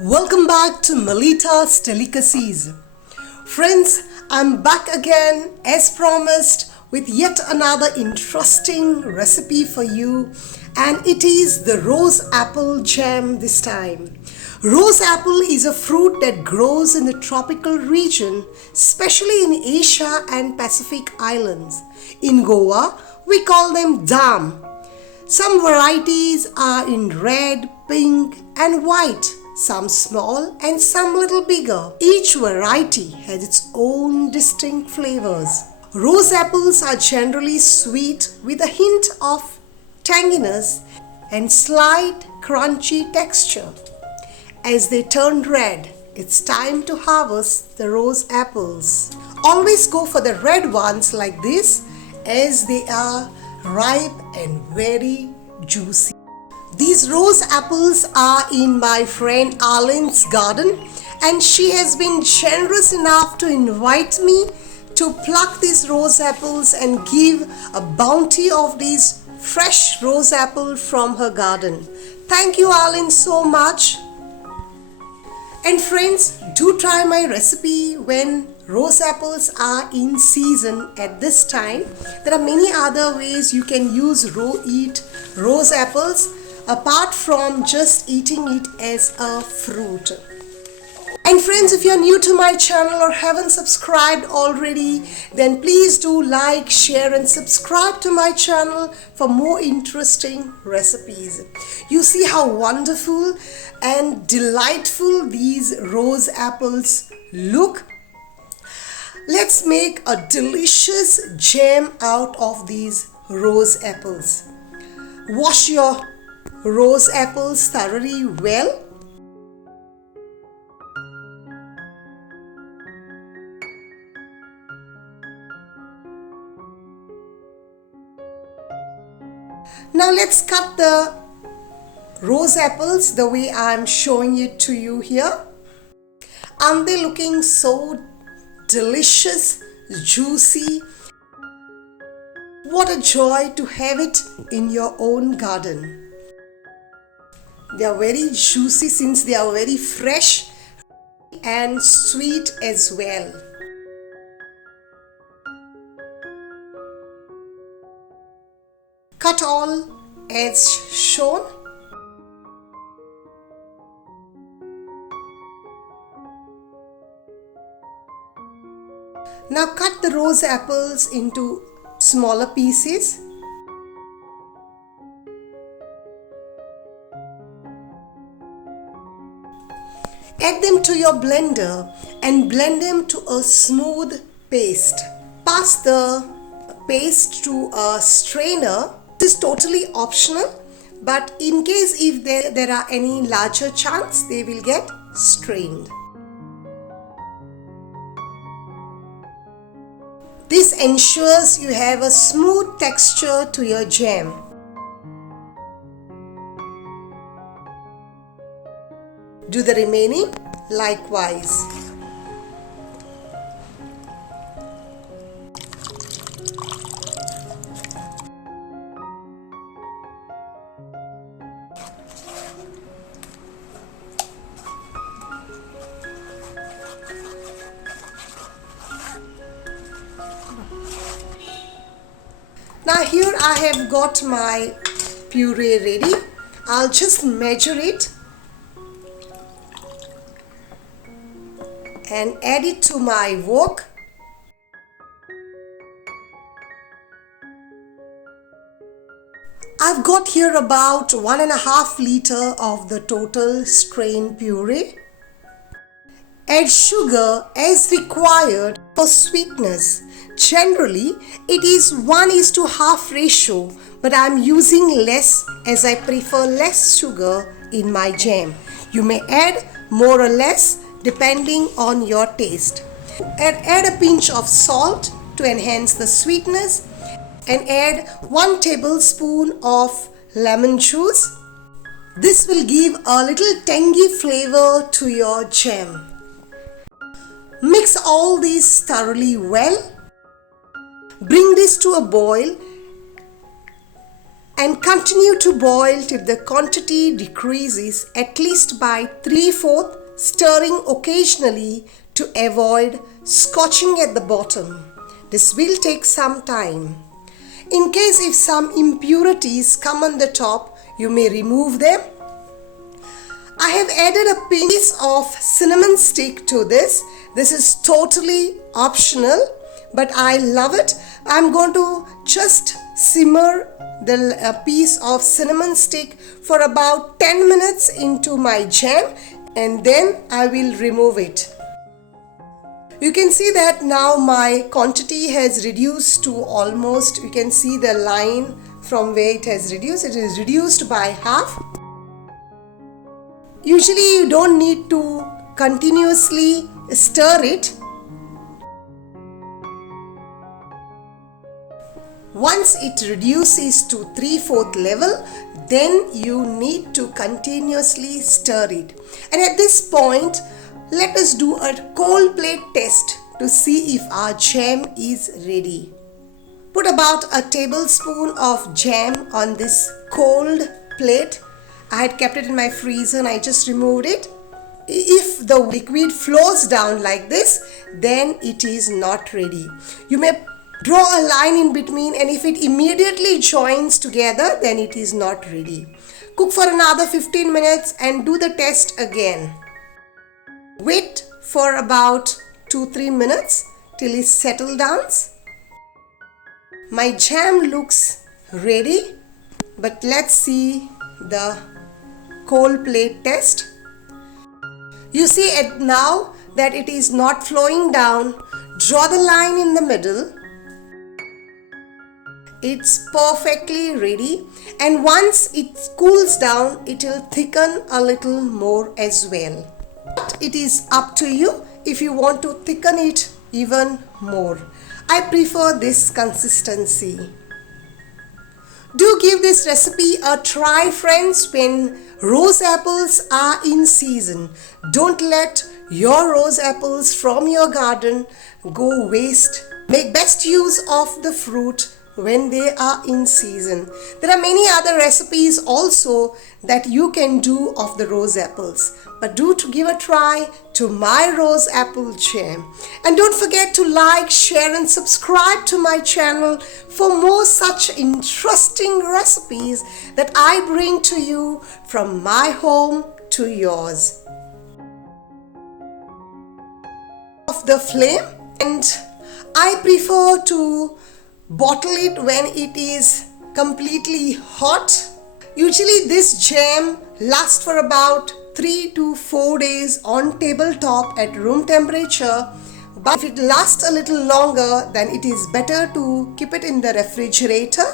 Welcome back to Melita's Delicacies. Friends, I'm back again as promised with yet another interesting recipe for you, and it is the rose apple jam this time. Rose apple is a fruit that grows in the tropical region, especially in Asia and Pacific Islands. In Goa, we call them dam. Some varieties are in red, pink, and white, some small and some little bigger. Each variety has its own distinct flavors. Rose apples are generally sweet with a hint of tanginess and slight crunchy texture. As they turn red, it's time to harvest the rose apples. Always go for the red ones like this, as they are ripe and very juicy. These rose apples are in my friend Arlene's garden, and she has been generous enough to invite me to pluck these rose apples and give a bounty of these fresh rose apples from her garden. Thank you, Arlene, so much. And friends, do try my recipe when rose apples are in season at this time. There are many other ways you can eat rose apples apart from just eating it as a fruit. And friends, if you're new to my channel or haven't subscribed already, then please do like, share and subscribe to my channel for more interesting recipes. You see how wonderful and delightful these rose apples look. Let's make a delicious jam out of these rose apples. Wash your rose apples thoroughly well. Now let's cut the rose apples the way I'm showing it to you here. Aren't they looking so delicious, juicy? What a joy to have it in your own garden. They are very juicy since they are very fresh and sweet as well. Cut all as shown. Now cut the rose apples into smaller pieces. Add them to your blender and blend them to a smooth paste. Pass the paste to a strainer. This is totally optional, but in case if there are any larger chunks, they will get strained. This ensures you have a smooth texture to your jam. Do the remaining likewise. Now here I have got my puree ready. I'll just measure it and add it to my wok. I've got here about 1.5 liters of the total strained puree. Add sugar as required for sweetness. Generally, it is 1:1/2 ratio, but I'm using less as I prefer less sugar in my jam. You may add more or less depending on your taste. Add a pinch of salt to enhance the sweetness and add 1 tablespoon of lemon juice. This will give a little tangy flavor to your jam. Mix all these thoroughly well. Bring this to a boil and continue to boil till the quantity decreases at least by 3/4, stirring occasionally to avoid scorching at the bottom. This will take some time. In case if some impurities come on the top, you may remove them. I have added a piece of cinnamon stick to this. This is totally optional, but I love it. I'm going to just simmer the piece of cinnamon stick for about 10 minutes into my jam, and then I will remove it. You can see that now my quantity has reduced to almost, you can see the line from where it has reduced. It is reduced by half. Usually you don't need to continuously stir it. Once it reduces to 3/4 level, then you need to continuously stir it. And at this point, let us do a cold plate test to see if our jam is ready. Put about a tablespoon of jam on this cold plate. I had kept it in my freezer and I just removed it. If the liquid flows down like this, then it is not ready. You may draw a line in between, and if it immediately joins together, then it is not ready. Cook for another 15 minutes and do the test again. Wait for about 2-3 minutes till it settles down. My jam looks ready, but let's see the cold plate test. You see it now that it is not flowing down. Draw the line in the middle. It's perfectly ready, and once it cools down, it will thicken a little more as well. But it is up to you if you want to thicken it even more. I prefer this consistency. Do give this recipe a try, friends, when rose apples are in season. Don't let your rose apples from your garden go waste. Make best use of the fruit when they are in season. There are many other recipes also that you can do of the rose apples, but do to give a try to my rose apple jam. And don't forget to like, share and subscribe to my channel for more such interesting recipes that I bring to you from my home to yours. Of the flame, and I prefer to bottle it when it is completely hot. Usually this jam lasts for about 3 to 4 days on tabletop at room temperature, but if it lasts a little longer, then it is better to keep it in the refrigerator.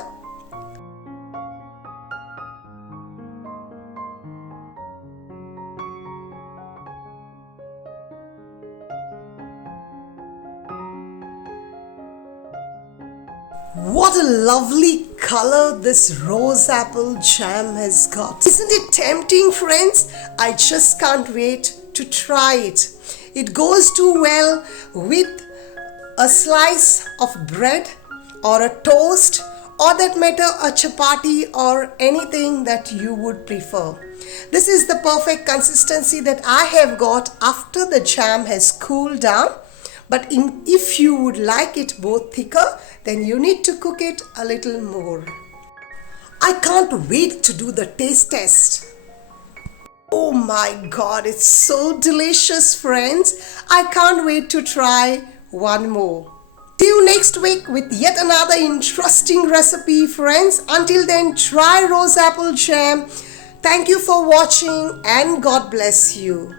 What a lovely color this rose apple jam has got. Isn't it tempting, friends? I just can't wait to try it. It goes too well with a slice of bread or a toast, or that matter a chapati or anything that you would prefer. This is the perfect consistency that I have got after the jam has cooled down. But if you would like it both thicker, then you need to cook it a little more. I can't wait to do the taste test. Oh my God, it's so delicious, friends. I can't wait to try one more. See you next week with yet another interesting recipe, friends. Until then, try rose apple jam. Thank you for watching and God bless you.